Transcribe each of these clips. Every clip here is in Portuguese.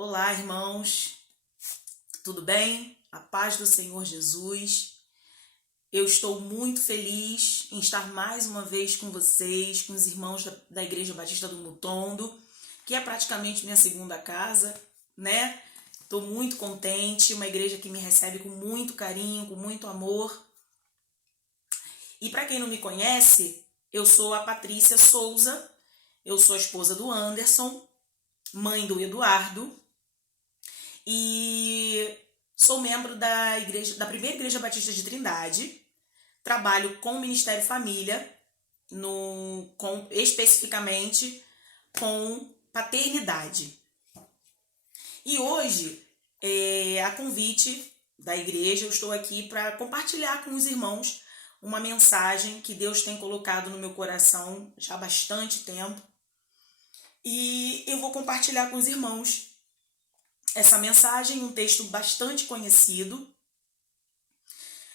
Olá, irmãos, tudo bem? A paz do Senhor Jesus. Eu estou muito feliz em estar mais uma vez com vocês, com os irmãos da Igreja Batista do Mutondo, que é praticamente minha segunda casa, né? Estou muito contente, uma igreja que me recebe com muito carinho, com muito amor. E para quem não me conhece, eu sou a Patrícia Souza, eu sou a esposa do Anderson, mãe do Eduardo, e sou membro da primeira Igreja Batista de Trindade. Trabalho com o Ministério Família, especificamente com paternidade. E hoje, a convite da igreja, eu estou aqui para compartilhar com os irmãos uma mensagem que Deus tem colocado no meu coração já há bastante tempo. E eu vou compartilhar com os irmãos essa mensagem, um texto bastante conhecido.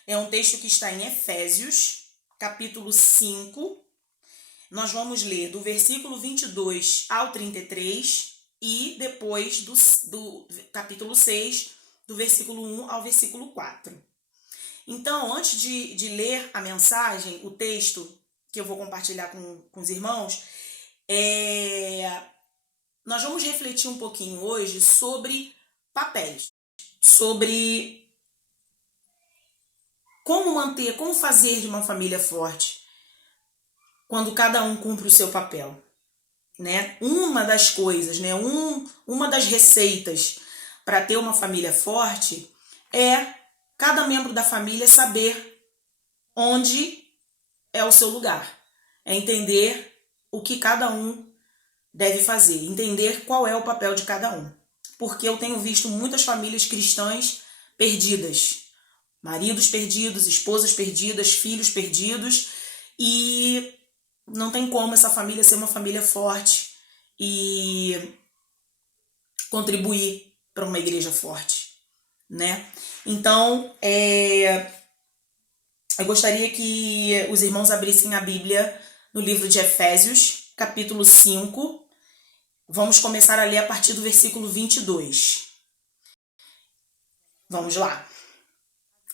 É um texto que está em Efésios, capítulo 5. Nós vamos ler do versículo 22 ao 33 e depois do capítulo 6, do versículo 1 ao versículo 4. Então, antes de ler a mensagem, o texto que eu vou compartilhar com os irmãos, nós vamos refletir um pouquinho hoje sobre papéis, sobre como fazer de uma família forte quando cada um cumpre o seu papel, né? Uma das coisas, né? Uma das receitas para ter uma família forte é cada membro da família saber onde é o seu lugar, é entender o que cada um deve fazer, entender qual é o papel de cada um. Porque eu tenho visto muitas famílias cristãs perdidas, maridos perdidos, esposas perdidas, filhos perdidos, e não tem como essa família ser uma família forte e contribuir para uma igreja forte, né? Então, eu gostaria que os irmãos abrissem a Bíblia no livro de Efésios, capítulo 5. Vamos começar a ler a partir do versículo 22. Vamos lá.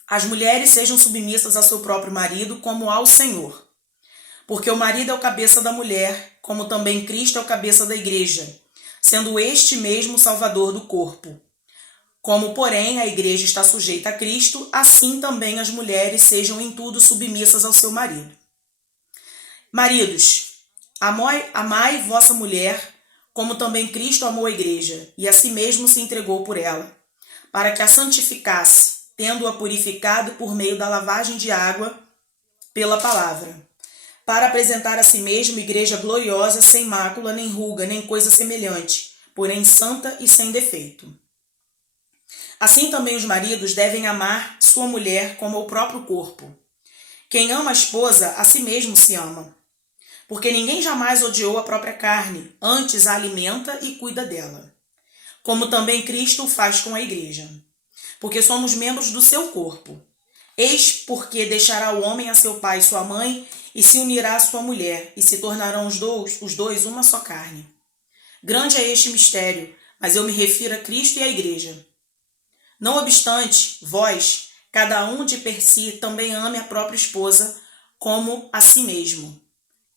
As mulheres sejam submissas ao seu próprio marido como ao Senhor. Porque o marido é o cabeça da mulher, como também Cristo é o cabeça da igreja, sendo este mesmo o salvador do corpo. Como, porém, a igreja está sujeita a Cristo, assim também as mulheres sejam em tudo submissas ao seu marido. Maridos, amai vossa mulher, como também Cristo amou a igreja, e a si mesmo se entregou por ela, para que a santificasse, tendo-a purificado por meio da lavagem de água pela palavra, para apresentar a si mesmo igreja gloriosa, sem mácula, nem ruga, nem coisa semelhante, porém santa e sem defeito. Assim também os maridos devem amar sua mulher como ao próprio corpo. Quem ama a esposa, a si mesmo se ama. Porque ninguém jamais odiou a própria carne, antes a alimenta e cuida dela. Como também Cristo o faz com a igreja. Porque somos membros do seu corpo. Eis porque deixará o homem a seu pai e sua mãe, e se unirá à sua mulher, e se tornarão os dois uma só carne. Grande é este mistério, mas eu me refiro a Cristo e à igreja. Não obstante, vós, cada um de per si, também ame a própria esposa, como a si mesmo.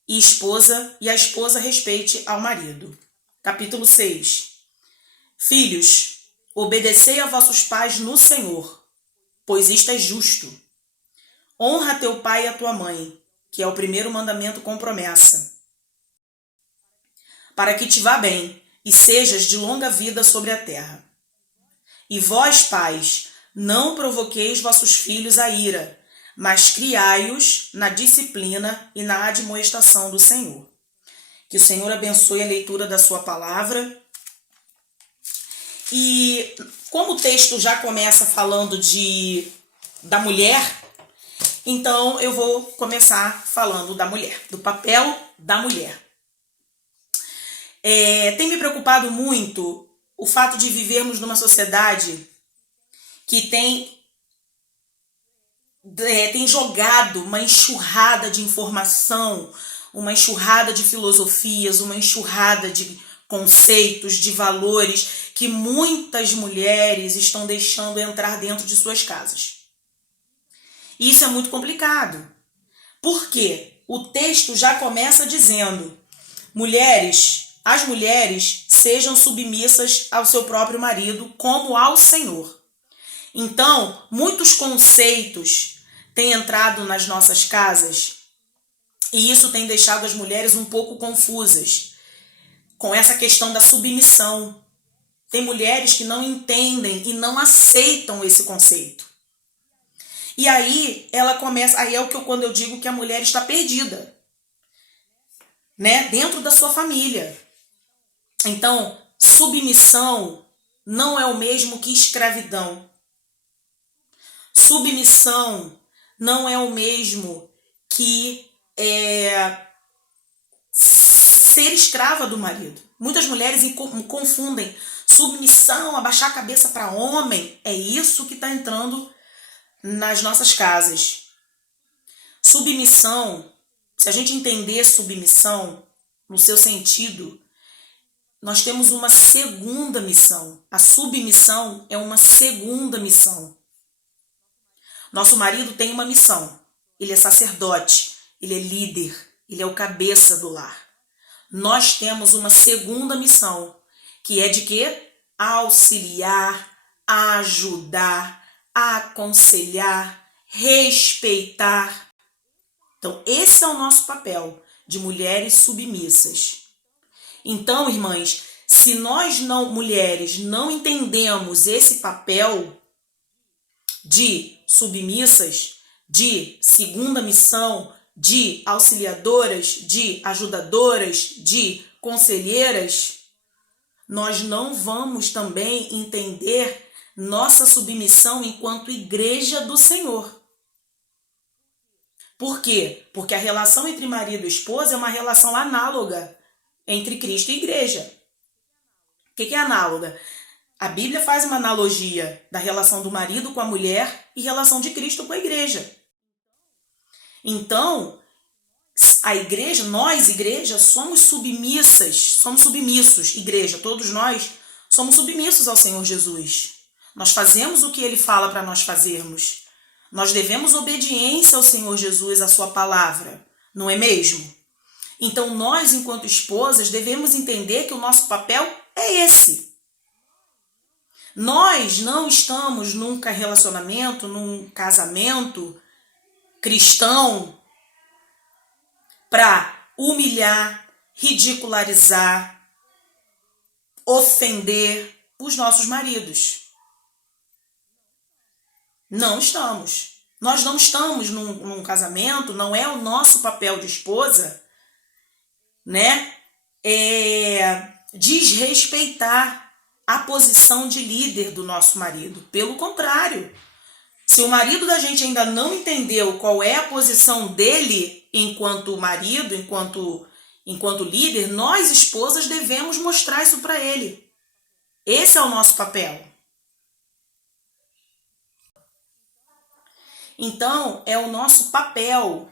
E a esposa respeite ao marido. Capítulo 6. Filhos, obedecei a vossos pais no Senhor, pois isto é justo. Honra teu pai e a tua mãe, que é o primeiro mandamento com promessa, para que te vá bem e sejas de longa vida sobre a terra. E vós, pais, não provoqueis vossos filhos a ira, mas criai-os na disciplina e na admoestação do Senhor. Que o Senhor abençoe a leitura da sua palavra. E como o texto já começa falando da mulher, então eu vou começar falando da mulher, do papel da mulher. Tem me preocupado muito o fato de vivermos numa sociedade que tem jogado uma enxurrada de informação, uma enxurrada de filosofias, uma enxurrada de conceitos, de valores que muitas mulheres estão deixando entrar dentro de suas casas. E isso é muito complicado. Por quê? O texto já começa dizendo: as mulheres sejam submissas ao seu próprio marido como ao Senhor. Então, muitos conceitos têm entrado nas nossas casas e isso tem deixado as mulheres um pouco confusas com essa questão da submissão. Tem mulheres que não entendem e não aceitam esse conceito. E aí ela começa, quando eu digo que a mulher está perdida, né, dentro da sua família. Então, submissão não é o mesmo que escravidão. Submissão não é o mesmo que ser escrava do marido. Muitas mulheres confundem submissão, abaixar a cabeça para homem. É isso que está entrando nas nossas casas. Submissão, se a gente entender submissão no seu sentido, nós temos uma segunda missão. A submissão é uma segunda missão. Nosso marido tem uma missão. Ele é sacerdote, ele é líder, ele é o cabeça do lar. Nós temos uma segunda missão, que é de quê? Auxiliar, ajudar, aconselhar, respeitar. Então, esse é o nosso papel de mulheres submissas. Então, irmãs, se nós mulheres não entendemos esse papel de submissas, de segunda missão, de auxiliadoras, de ajudadoras, de conselheiras, nós não vamos também entender nossa submissão enquanto igreja do Senhor. Por quê? Porque a relação entre marido e esposa é uma relação análoga entre Cristo e igreja. O que é análoga? A Bíblia faz uma analogia da relação do marido com a mulher e relação de Cristo com a igreja. Então, a igreja, nós, igreja, somos submissos, igreja, todos nós somos submissos ao Senhor Jesus. Nós fazemos o que Ele fala para nós fazermos. Nós devemos obediência ao Senhor Jesus, à sua palavra, não é mesmo? Então, nós, enquanto esposas, devemos entender que o nosso papel é esse. Nós não estamos num relacionamento, num casamento cristão para humilhar, ridicularizar, ofender os nossos maridos. Não estamos. Nós não estamos num casamento, não é o nosso papel de esposa, né? Desrespeitar a posição de líder do nosso marido. Pelo contrário, se o marido da gente ainda não entendeu qual é a posição dele enquanto marido, enquanto líder, nós, esposas, devemos mostrar isso para ele. Esse é o nosso papel. Então, é o nosso papel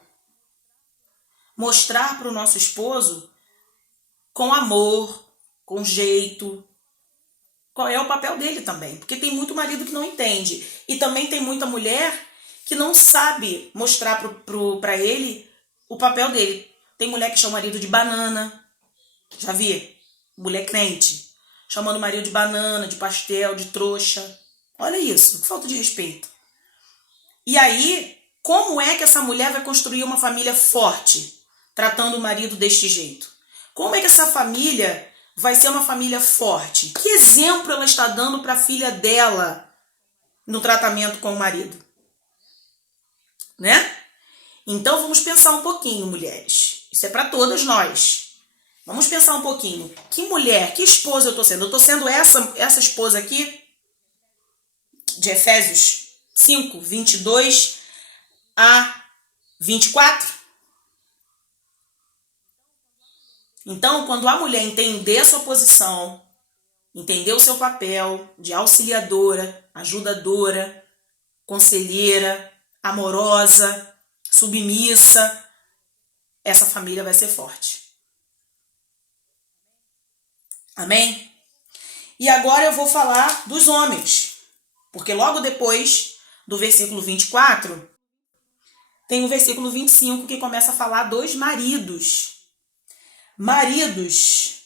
mostrar para o nosso esposo com amor, com jeito, qual é o papel dele também. Porque tem muito marido que não entende. E também tem muita mulher que não sabe mostrar para ele o papel dele. Tem mulher que chama o marido de banana. Já vi? Mulher crente. Chamando o marido de banana, de pastel, de trouxa. Olha isso, que falta de respeito. E aí, como é que essa mulher vai construir uma família forte, tratando o marido deste jeito? Como é que essa família vai ser uma família forte? Que exemplo ela está dando para a filha dela no tratamento com o marido? Né? Então vamos pensar um pouquinho, mulheres. Isso é para todas nós. Vamos pensar um pouquinho. Que mulher, que esposa eu estou sendo? Eu estou sendo essa esposa aqui, de Efésios 5, 22 a 24? Então, quando a mulher entender a sua posição, entender o seu papel de auxiliadora, ajudadora, conselheira, amorosa, submissa, essa família vai ser forte. Amém? E agora eu vou falar dos homens, porque logo depois do versículo 24, tem o versículo 25 que começa a falar dos maridos. Maridos,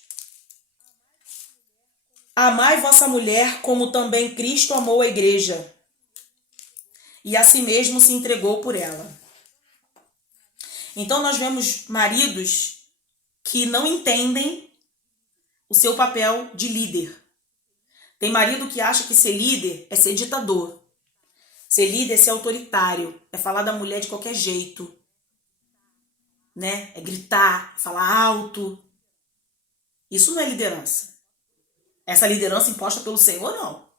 amai vossa mulher como também Cristo amou a igreja e a si mesmo se entregou por ela. Então nós vemos maridos que não entendem o seu papel de líder. Tem marido que acha que ser líder é ser ditador. Ser líder é ser autoritário, é falar da mulher de qualquer jeito, né? É gritar, falar alto. Isso não é liderança. Essa liderança imposta pelo Senhor, não.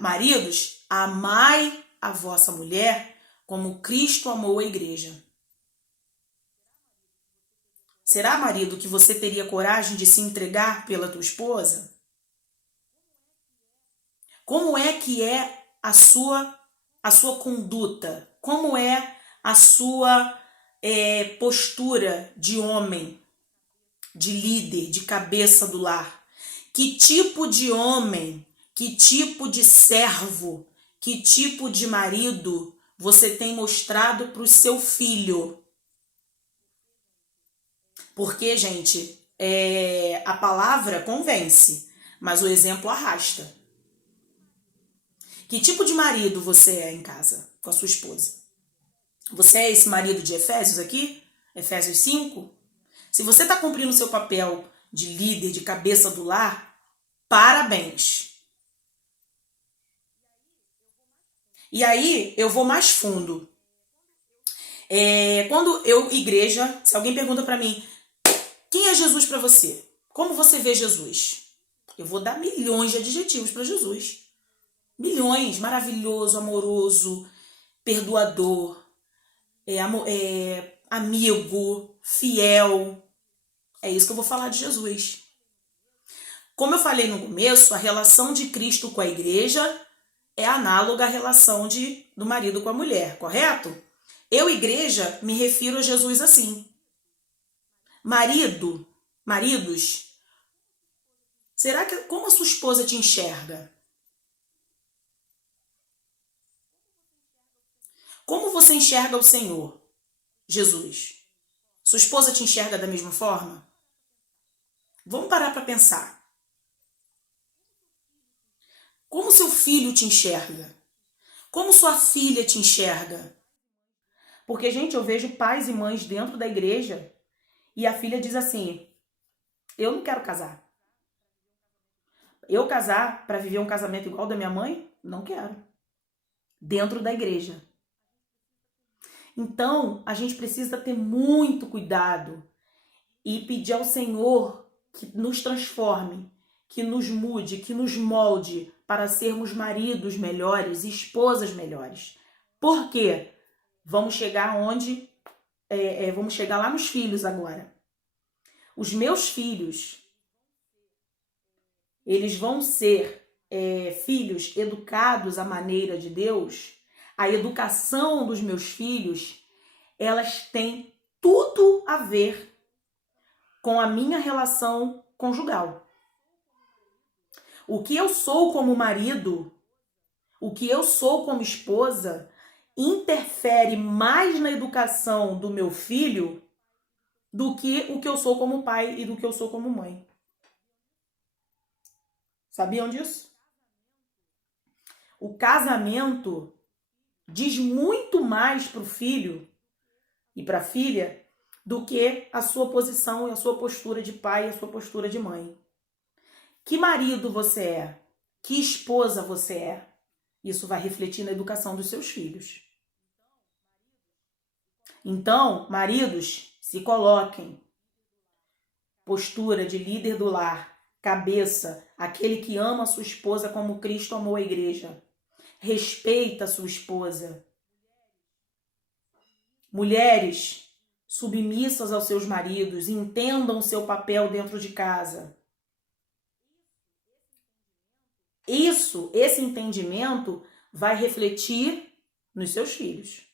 Maridos, amai a vossa mulher como Cristo amou a igreja. Será, marido, que você teria coragem de se entregar pela tua esposa? Como é que é a sua conduta? Como é a sua postura de homem, de líder, de cabeça do lar? Que tipo de homem, que tipo de servo, que tipo de marido você tem mostrado para o seu filho? Porque, gente, a palavra convence, mas o exemplo arrasta. Que tipo de marido você é em casa com a sua esposa? Você é esse marido de Efésios aqui? Efésios 5? Se você está cumprindo o seu papel de líder, de cabeça do lar, parabéns. E aí, eu vou mais fundo. Quando igreja, se alguém pergunta para mim, quem é Jesus para você? Como você vê Jesus? Eu vou dar milhões de adjetivos para Jesus. Milhões, maravilhoso, amoroso, perdoador, amigo, fiel. É isso que eu vou falar de Jesus. Como eu falei no começo, a relação de Cristo com a igreja é análoga à relação do marido com a mulher, correto? Eu, igreja, me refiro a Jesus assim. Maridos, será que como a sua esposa te enxerga? Como você enxerga o Senhor, Jesus? Sua esposa te enxerga da mesma forma? Vamos parar para pensar. Como seu filho te enxerga? Como sua filha te enxerga? Porque, gente, eu vejo pais e mães dentro da igreja e a filha diz assim, eu não quero casar. Eu casar para viver um casamento igual ao da minha mãe? Não quero. Dentro da igreja. Então, a gente precisa ter muito cuidado e pedir ao Senhor que nos transforme, que nos mude, que nos molde para sermos maridos melhores e esposas melhores. Por quê? Vamos chegar onde? Vamos chegar lá nos filhos agora. Os meus filhos, eles vão ser filhos educados à maneira de Deus. A educação dos meus filhos, elas têm tudo a ver com a minha relação conjugal. O que eu sou como marido, o que eu sou como esposa, interfere mais na educação do meu filho do que o que eu sou como pai e do que eu sou como mãe. Sabiam disso? O casamento diz muito mais para o filho e para a filha do que a sua posição e a sua postura de pai e a sua postura de mãe. Que marido você é? Que esposa você é? Isso vai refletir na educação dos seus filhos. Então, maridos, se coloquem. Postura de líder do lar, cabeça, aquele que ama a sua esposa como Cristo amou a igreja. Respeita a sua esposa. Mulheres, submissas aos seus maridos, entendam o seu papel dentro de casa. Esse entendimento vai refletir nos seus filhos.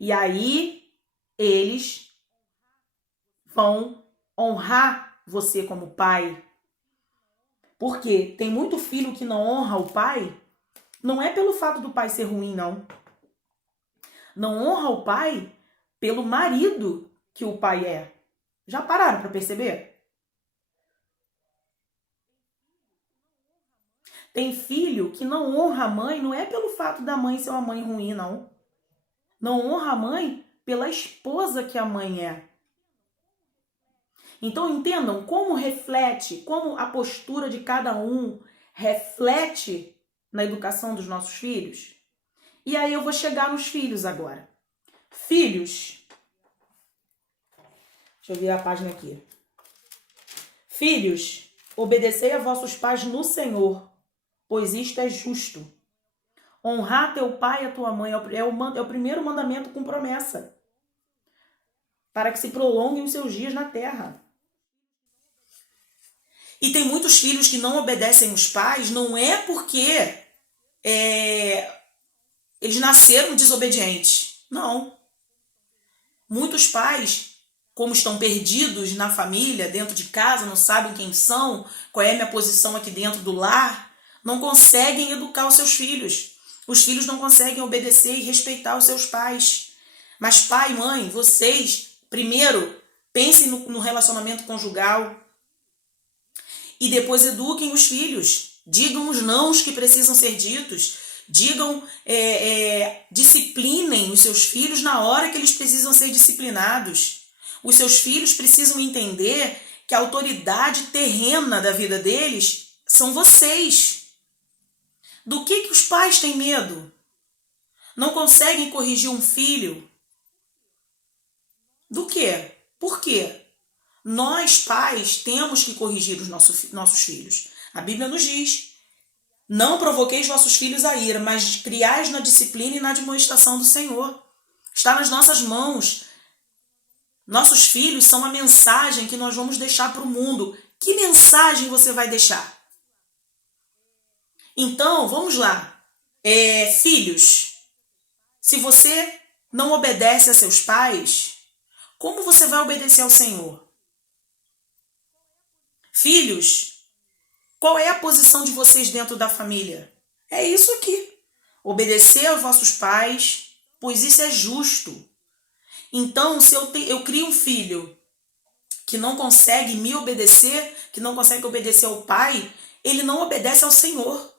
E aí, eles vão honrar você como pai. Porque tem muito filho que não honra o pai, não é pelo fato do pai ser ruim, não. Não honra o pai pelo marido que o pai é. Já pararam para perceber? Tem filho que não honra a mãe, não é pelo fato da mãe ser uma mãe ruim, não. Não honra a mãe pela esposa que a mãe é. Então entendam como reflete, como a postura de cada um reflete na educação dos nossos filhos. E aí eu vou chegar nos filhos agora. Filhos. Deixa eu virar a página aqui. Filhos, obedecei a vossos pais no Senhor, pois isto é justo. Honrar teu pai e a tua mãe é o primeiro mandamento com promessa, para que se prolonguem os seus dias na terra. E tem muitos filhos que não obedecem os pais, não é porque eles nasceram desobedientes. Não. Muitos pais, como estão perdidos na família, dentro de casa, não sabem quem são, qual é a minha posição aqui dentro do lar, não conseguem educar os seus filhos. Os filhos não conseguem obedecer e respeitar os seus pais. Mas pai e mãe, vocês, primeiro, pensem no relacionamento conjugal e depois eduquem os filhos. Digam os nãos que precisam ser ditos. Digam, disciplinem os seus filhos na hora que eles precisam ser disciplinados. Os seus filhos precisam entender que a autoridade terrena da vida deles são vocês. Do que os pais têm medo? Não conseguem corrigir um filho? Do quê? Por quê? Nós, pais, temos que corrigir os nossos filhos. A Bíblia nos diz: não provoqueis vossos filhos a ira, mas criais na disciplina e na admoestação do Senhor. Está nas nossas mãos. Nossos filhos são a mensagem que nós vamos deixar para o mundo. Que mensagem você vai deixar? Então, vamos lá. Filhos, se você não obedece a seus pais, como você vai obedecer ao Senhor? Filhos, qual é a posição de vocês dentro da família? É isso aqui. Obedecer aos vossos pais, pois isso é justo. Então, se eu crio um filho que não consegue me obedecer, que não consegue obedecer ao pai, ele não obedece ao Senhor.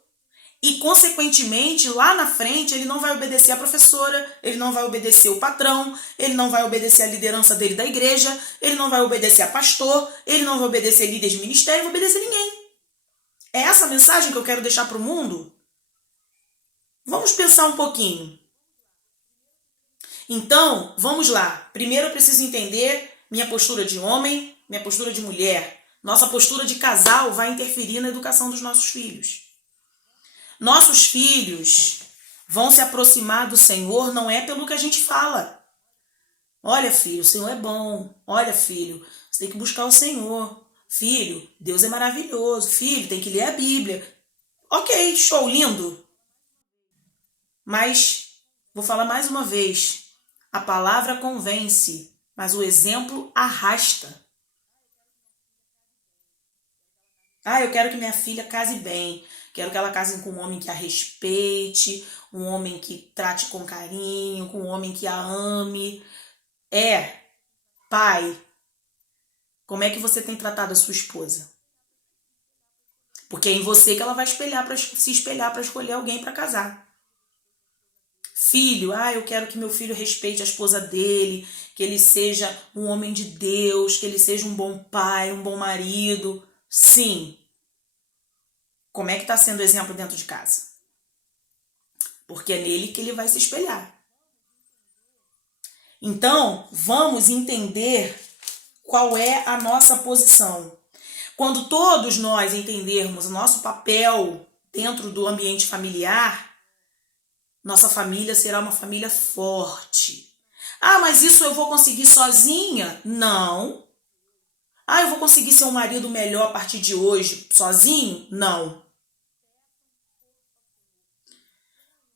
E, consequentemente, lá na frente, ele não vai obedecer a professora, ele não vai obedecer o patrão, ele não vai obedecer a liderança dele da igreja, ele não vai obedecer a pastor, ele não vai obedecer líder de ministério, não vai obedecer ninguém. É essa a mensagem que eu quero deixar para o mundo? Vamos pensar um pouquinho. Então, vamos lá. Primeiro eu preciso entender minha postura de homem, minha postura de mulher. Nossa postura de casal vai interferir na educação dos nossos filhos. Nossos filhos vão se aproximar do Senhor não é pelo que a gente fala. Olha, filho, o Senhor é bom. Olha, filho, você tem que buscar o Senhor. Filho, Deus é maravilhoso. Filho, tem que ler a Bíblia. Ok, show, lindo. Mas, vou falar mais uma vez, a palavra convence, mas o exemplo arrasta. Eu quero que minha filha case bem. Quero que ela case com um homem que a respeite, um homem que trate com carinho, com um homem que a ame. Pai, como é que você tem tratado a sua esposa? Porque é em você que ela vai se espelhar para escolher alguém para casar. Filho, eu quero que meu filho respeite a esposa dele, que ele seja um homem de Deus, que ele seja um bom pai, um bom marido. Sim. Como é que está sendo o exemplo dentro de casa? Porque é nele que ele vai se espelhar. Então, vamos entender qual é a nossa posição. Quando todos nós entendermos o nosso papel dentro do ambiente familiar, nossa família será uma família forte. Mas isso eu vou conseguir sozinha? Não. Eu vou conseguir ser um marido melhor a partir de hoje sozinho? Não.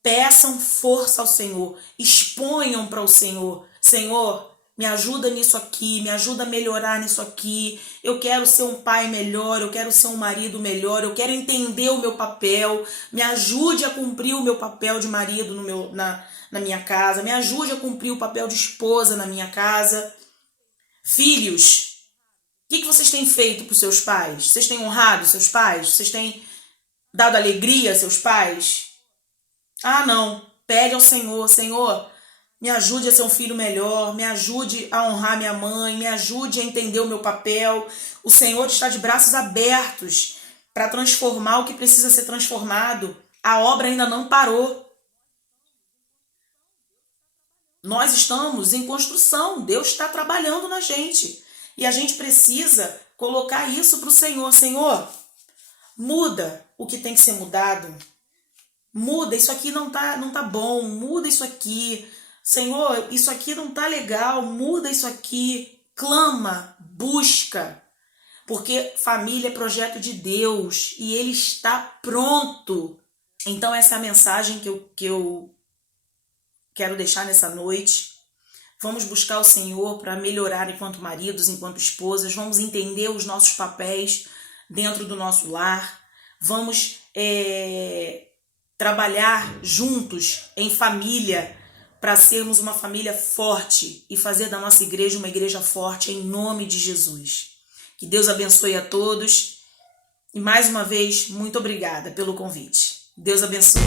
Peçam força ao Senhor, exponham para o Senhor. Senhor, Me ajuda nisso aqui, me ajuda a melhorar nisso aqui. Eu quero ser um pai melhor, eu quero ser um marido melhor, eu quero entender o meu papel. Me ajude a cumprir o meu papel de marido na minha casa. Me ajude a cumprir o papel de esposa na minha casa. Filhos, o que vocês têm feito para os seus pais? Vocês têm honrado seus pais? Vocês têm dado alegria a seus pais? Ah, não. Pede ao Senhor, Senhor, me ajude a ser um filho melhor, me ajude a honrar minha mãe, me ajude a entender o meu papel. O Senhor está de braços abertos para transformar o que precisa ser transformado. A obra ainda não parou. Nós estamos em construção, Deus está trabalhando na gente. E a gente precisa colocar isso para o Senhor. Senhor, muda o que tem que ser mudado. Muda, isso aqui não tá bom, muda isso aqui. Senhor, isso aqui não tá legal, muda isso aqui. Clama, busca, porque família é projeto de Deus e Ele está pronto. Então essa é a mensagem que eu quero deixar nessa noite. Vamos buscar o Senhor para melhorar enquanto maridos, enquanto esposas. Vamos entender os nossos papéis dentro do nosso lar. Vamos trabalhar juntos em família para sermos uma família forte e fazer da nossa igreja uma igreja forte em nome de Jesus. Que Deus abençoe a todos e mais uma vez, muito obrigada pelo convite. Deus abençoe.